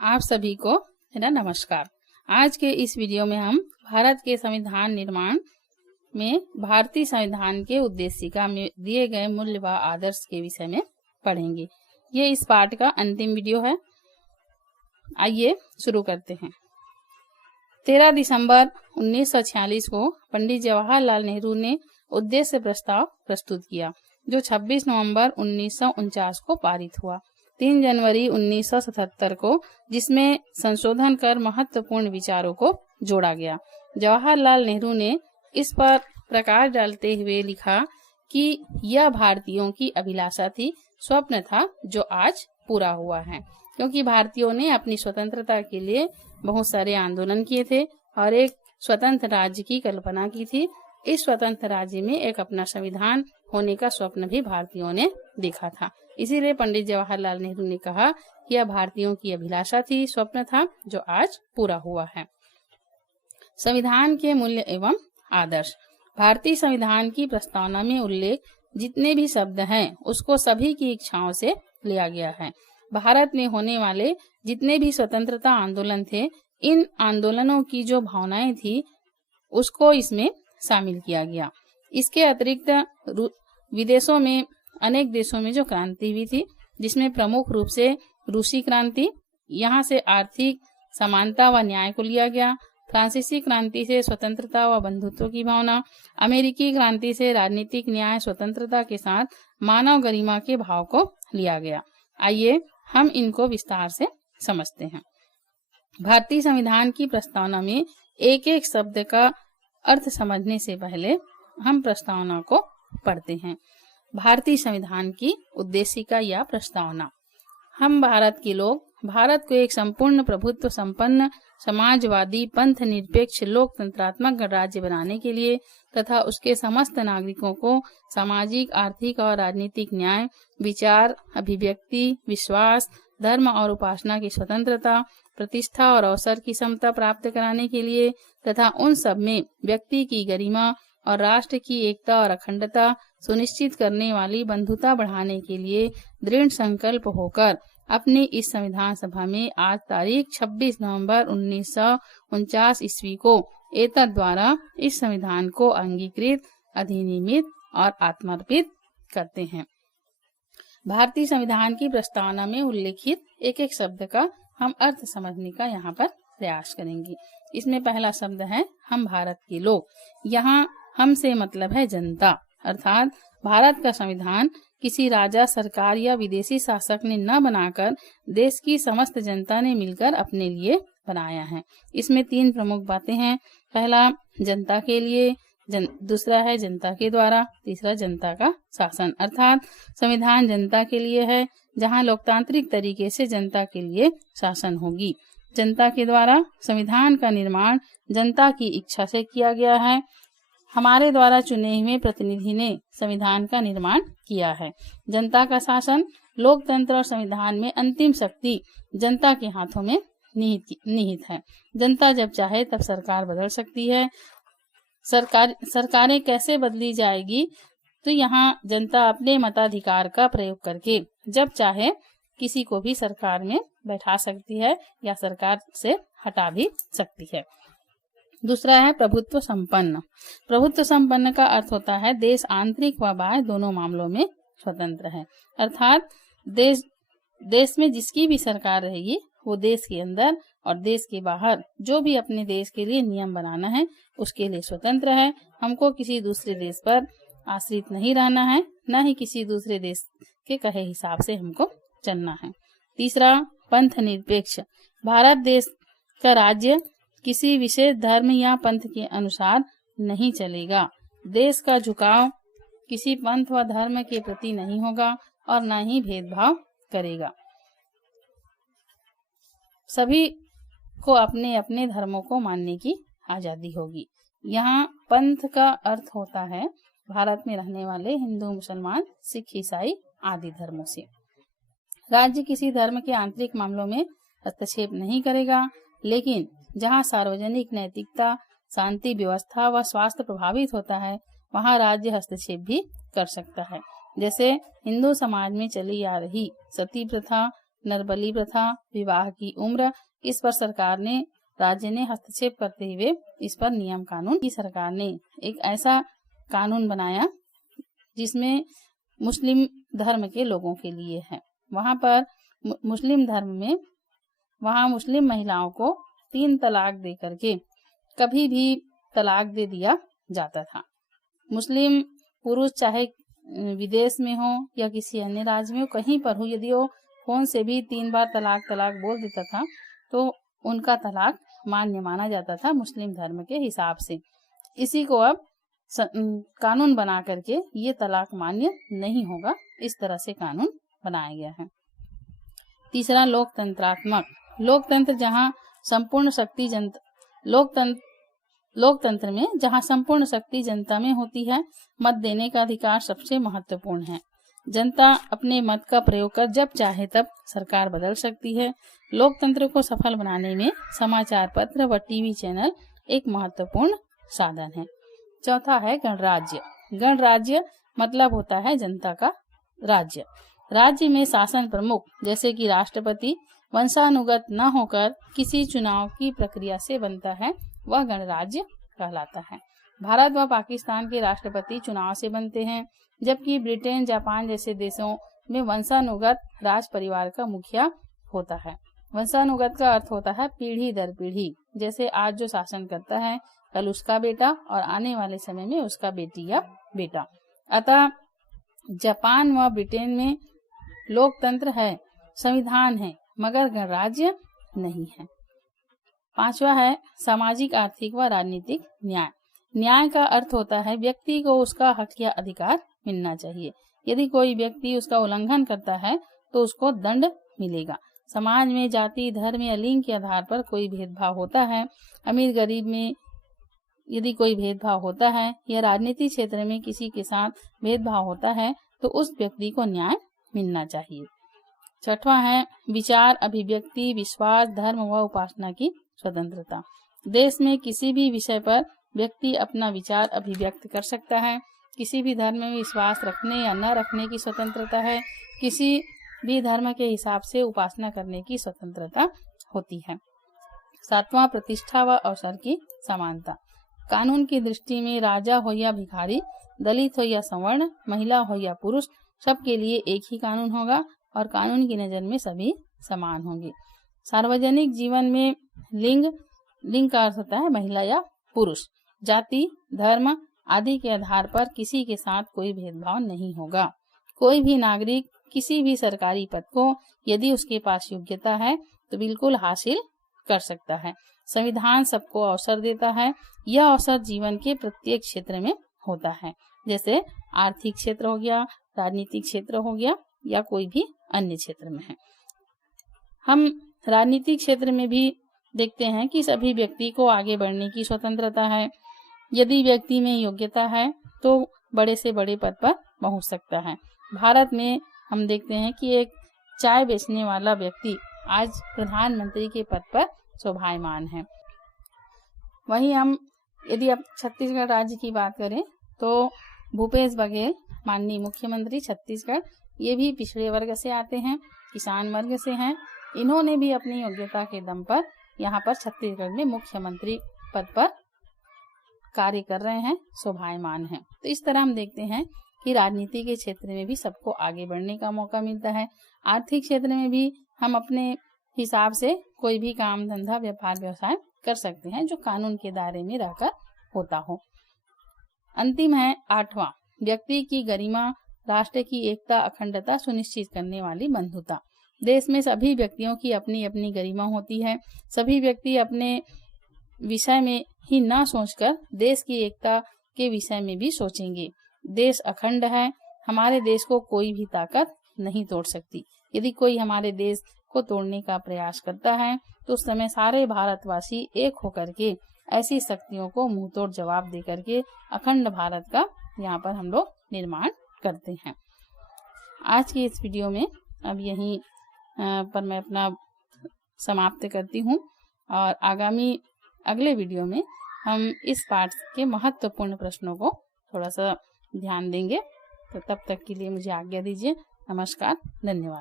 आप सभी को मेरा नमस्कार। आज के इस वीडियो में हम भारत के संविधान निर्माण में भारतीय संविधान के उद्देशिका में दिए गए मूल्य व आदर्श के विषय में पढ़ेंगे। ये इस पाठ का अंतिम वीडियो है। आइए शुरू करते हैं। 13 दिसंबर 1946 को पंडित जवाहरलाल नेहरू ने उद्देश्य प्रस्ताव प्रस्तुत किया, जो 26 नवंबर 1949 को पारित हुआ। 3 जनवरी 1977 को जिसमें संशोधन कर महत्वपूर्ण विचारों को जोड़ा गया। जवाहरलाल नेहरू ने इस पर प्रकाश डालते हुए लिखा कि यह भारतीयों की अभिलाषा थी, स्वप्न था जो आज पूरा हुआ है, क्योंकि भारतीयों ने अपनी स्वतंत्रता के लिए बहुत सारे आंदोलन किए थे और एक स्वतंत्र राज्य की कल्पना की थी। इस स्वतंत्र राज्य में एक अपना संविधान होने का स्वप्न भी भारतीयों ने देखा था। इसीलिए पंडित जवाहरलाल नेहरू ने कहा कि यह भारतीयों की अभिलाषा थी, स्वप्न था जो आज पूरा हुआ है। संविधान के मूल्य एवं आदर्श। भारतीय संविधान की प्रस्तावना में उल्लेख जितने भी शब्द हैं, उसको सभी की इच्छाओं से लिया गया है। भारत में होने वाले जितने भी स्वतंत्रता आंदोलन थे, इन आंदोलनों की जो भावनाएं थी, उसको इसमें शामिल किया गया। इसके अतिरिक्त विदेशों में अनेक देशों में जो क्रांति हुई थी, जिसमें प्रमुख रूप से रूसी क्रांति, यहाँ से आर्थिक समानता व न्याय को लिया गया। फ्रांसीसी क्रांति से स्वतंत्रता व बंधुत्व की भावना, अमेरिकी क्रांति से राजनीतिक न्याय, स्वतंत्रता के साथ मानव गरिमा के भाव को लिया गया। आइए हम इनको विस्तार से समझते हैं। भारतीय संविधान की प्रस्तावना में एक एक शब्द का अर्थ समझने से पहले हम प्रस्तावना को पढ़ते हैं। भारतीय संविधान की उद्देशिका या प्रस्तावना। हम भारत के लोग भारत को एक संपूर्ण प्रभुत्व संपन्न समाजवादी पंथ निरपेक्ष लोकतंत्रात्मक गणराज्य बनाने के लिए तथा उसके समस्त नागरिकों को सामाजिक, आर्थिक और राजनीतिक न्याय, विचार, अभिव्यक्ति, विश्वास, धर्म और उपासना की स्वतंत्रता, प्रतिष्ठा और अवसर की समता प्राप्त कराने के लिए तथा उन सब में व्यक्ति की गरिमा और राष्ट्र की एकता और अखंडता सुनिश्चित करने वाली बंधुता बढ़ाने के लिए दृढ़ संकल्प होकर अपनी इस संविधान सभा में आज तारीख 26 नवंबर 1949 ईस्वी को एतद द्वारा इस संविधान को अंगीकृत, अधिनियमित और आत्मार्पित करते हैं। भारतीय संविधान की प्रस्तावना में उल्लेखित एक एक शब्द का हम अर्थ समझने का यहाँ पर प्रयास करेंगे। इसमें पहला शब्द है हम भारत के लोग। यहाँ हम से मतलब है जनता, अर्थात भारत का संविधान किसी राजा, सरकार या विदेशी शासक ने न बनाकर देश की समस्त जनता ने मिलकर अपने लिए बनाया है। इसमें 3 प्रमुख बातें हैं। पहला जनता के लिए, दूसरा है जनता के द्वारा, तीसरा जनता का शासन। अर्थात संविधान जनता के लिए है, जहां लोकतांत्रिक तरीके से जनता के लिए शासन होगी। जनता के द्वारा संविधान का निर्माण जनता की इच्छा से किया गया है। हमारे द्वारा चुने हुए प्रतिनिधि ने संविधान का निर्माण किया है। जनता का शासन, लोकतंत्र और संविधान में अंतिम शक्ति जनता के हाथों में निहित है। जनता जब चाहे तब सरकार बदल सकती है। सरकारें कैसे बदली जाएगी, तो यहाँ जनता अपने मताधिकार का प्रयोग करके जब चाहे किसी को भी सरकार में बैठा सकती है या सरकार से हटा भी सकती है। दूसरा है प्रभुत्व संपन्न। प्रभुत्व संपन्न का अर्थ होता है देश आंतरिक व बाह्य दोनों मामलों में स्वतंत्र है। अर्थात देश में जिसकी भी सरकार रहेगी, वो देश के अंदर और देश के बाहर जो भी अपने देश के लिए नियम बनाना है, उसके लिए स्वतंत्र है। हमको किसी दूसरे देश पर आश्रित नहीं रहना है, न ही किसी दूसरे देश के कहे हिसाब से हमको चलना है। तीसरा पंथ निरपेक्ष। भारत देश का राज्य किसी विशेष धर्म या पंथ के अनुसार नहीं चलेगा। देश का झुकाव किसी पंथ व धर्म के प्रति नहीं होगा और न ही भेदभाव करेगा। सभी को अपने अपने धर्मों को मानने की आजादी होगी। यहाँ पंथ का अर्थ होता है भारत में रहने वाले हिंदू, मुसलमान, सिख, ईसाई आदि धर्मों से। राज्य किसी धर्म के आंतरिक मामलों में हस्तक्षेप नहीं करेगा, लेकिन जहाँ सार्वजनिक नैतिकता, शांति व्यवस्था व स्वास्थ्य प्रभावित होता है, वहाँ राज्य हस्तक्षेप भी कर सकता है। जैसे हिंदू समाज में चली आ रही सती प्रथा, नरबली प्रथा, विवाह की उम्र, इस पर सरकार ने, राज्य ने हस्तक्षेप करते हुए इस पर नियम कानून की सरकार ने एक ऐसा कानून बनाया जिसमें मुस्लिम धर्म के लोगों के लिए है। वहाँ पर मुस्लिम धर्म में वहाँ मुस्लिम महिलाओं को 3 तलाक दे करके कभी भी तलाक दे दिया जाता था। मुस्लिम पुरुष चाहे विदेश में हो या किसी अन्य राज्य में हो, कहीं पर हो, यदि वो फोन से भी 3 बार तलाक बोल देता था तो उनका तलाक मान्य माना जाता था मुस्लिम धर्म के हिसाब से। इसी को अब कानून बना करके ये तलाक मान्य नहीं होगा, इस तरह से कानून बनाया गया है। तीसरा, लोकतंत्रात्मक। लोकतंत्र जहाँ संपूर्ण शक्ति लोकतंत्र में जहाँ संपूर्ण शक्ति जनता में होती है, मत देने का अधिकार सबसे महत्वपूर्ण है। जनता अपने मत का प्रयोग कर जब चाहे तब सरकार बदल सकती है। लोकतंत्र को सफल बनाने में समाचार पत्र व टीवी चैनल एक महत्वपूर्ण साधन है। चौथा है गणराज्य। गणराज्य मतलब होता है जनता का राज्य। राज्य में शासन प्रमुख जैसे कि राष्ट्रपति वंशानुगत न होकर किसी चुनाव की प्रक्रिया से बनता है, वह गणराज्य कहलाता है। भारत व पाकिस्तान के राष्ट्रपति चुनाव से बनते हैं, जबकि ब्रिटेन, जापान जैसे देशों में वंशानुगत राज परिवार का मुखिया होता है। वंशानुगत का अर्थ होता है पीढ़ी दर पीढ़ी, जैसे आज जो शासन करता है कल उसका बेटा और आने वाले समय में उसका बेटी या बेटा। अतः जापान व ब्रिटेन में लोकतंत्र है, संविधान है, मगर गणराज्य नहीं है। पांचवा है सामाजिक, आर्थिक व राजनीतिक न्याय। न्याय का अर्थ होता है व्यक्ति को उसका हक या अधिकार मिलना चाहिए। यदि कोई व्यक्ति उसका उल्लंघन करता है तो उसको दंड मिलेगा। समाज में जाति, धर्म या लिंग के आधार पर कोई भेदभाव होता है, अमीर गरीब में यदि कोई भेदभाव होता है या राजनीतिक क्षेत्र में किसी के साथ भेदभाव होता है तो उस व्यक्ति को न्याय मिलना चाहिए। छठवां है विचार, अभिव्यक्ति, विश्वास, धर्म व उपासना की स्वतंत्रता। देश में किसी भी विषय पर व्यक्ति अपना विचार अभिव्यक्त कर सकता है। किसी भी धर्म में विश्वास रखने या न रखने की स्वतंत्रता है। किसी भी धर्म के हिसाब से उपासना करने की स्वतंत्रता होती है। सातवां प्रतिष्ठा व अवसर की समानता। कानून की दृष्टि में राजा हो या भिखारी, दलित हो या सवर्ण, महिला हो या पुरुष, सबके लिए एक ही कानून होगा और कानून की नजर में सभी समान होंगे। सार्वजनिक जीवन में लिंग का अर्थ होता है महिला या पुरुष। जाति, धर्म आदि के आधार पर किसी के साथ कोई भेदभाव नहीं होगा। कोई भी नागरिक किसी भी सरकारी पद को यदि उसके पास योग्यता है तो बिल्कुल हासिल कर सकता है। संविधान सबको अवसर देता है। यह अवसर जीवन के प्रत्येक क्षेत्र में होता है, जैसे आर्थिक क्षेत्र हो गया, राजनीतिक क्षेत्र हो गया या कोई भी अन्य क्षेत्र में है। हम राजनीतिक क्षेत्र में भी देखते हैं कि सभी व्यक्ति को आगे बढ़ने की स्वतंत्रता है। यदि व्यक्ति में योग्यता है तो बड़े से बड़े पद पर पहुंच सकता है। भारत में हम देखते हैं कि एक चाय बेचने वाला व्यक्ति आज प्रधानमंत्री के पद पर शोभायमान है। वहीं हम यदि अब छत्तीसगढ़ राज्य की बात करें तो भूपेश बघेल माननीय मुख्यमंत्री छत्तीसगढ़, ये भी पिछड़े वर्ग से आते हैं, किसान वर्ग से हैं। इन्होंने भी अपनी योग्यता के दम पर यहाँ पर छत्तीसगढ़ में मुख्यमंत्री पद पर कार्य कर रहे हैं, शोभायमान हैं। तो इस तरह हम देखते हैं कि राजनीति के क्षेत्र में भी सबको आगे बढ़ने का मौका मिलता है। आर्थिक क्षेत्र में भी हम अपने हिसाब से कोई भी काम धंधा, व्यापार, व्यवसाय कर सकते हैं जो कानून के दायरे में रहकर होता हो। अंतिम है आठवां, व्यक्ति की गरिमा, राष्ट्र की एकता, अखंडता सुनिश्चित करने वाली बंधुता। देश में सभी व्यक्तियों की अपनी अपनी गरिमा होती है। सभी व्यक्ति अपने विषय में ही ना सोचकर देश की एकता के विषय में भी सोचेंगे। देश अखंड है, हमारे देश को कोई भी ताकत नहीं तोड़ सकती। यदि कोई हमारे देश को तोड़ने का प्रयास करता है तो उस समय सारे भारतवासी एक होकर के ऐसी शक्तियों को मुंह तोड़ जवाब दे करके अखंड भारत का यहाँ पर हम लोग निर्माण करते हैं। आज की इस वीडियो में अब यहीं पर मैं अपना समाप्त करती हूँ और अगले वीडियो में हम इस पाठ के महत्वपूर्ण प्रश्नों को थोड़ा सा ध्यान देंगे। तो तब तक के लिए मुझे आज्ञा दीजिए। नमस्कार, धन्यवाद।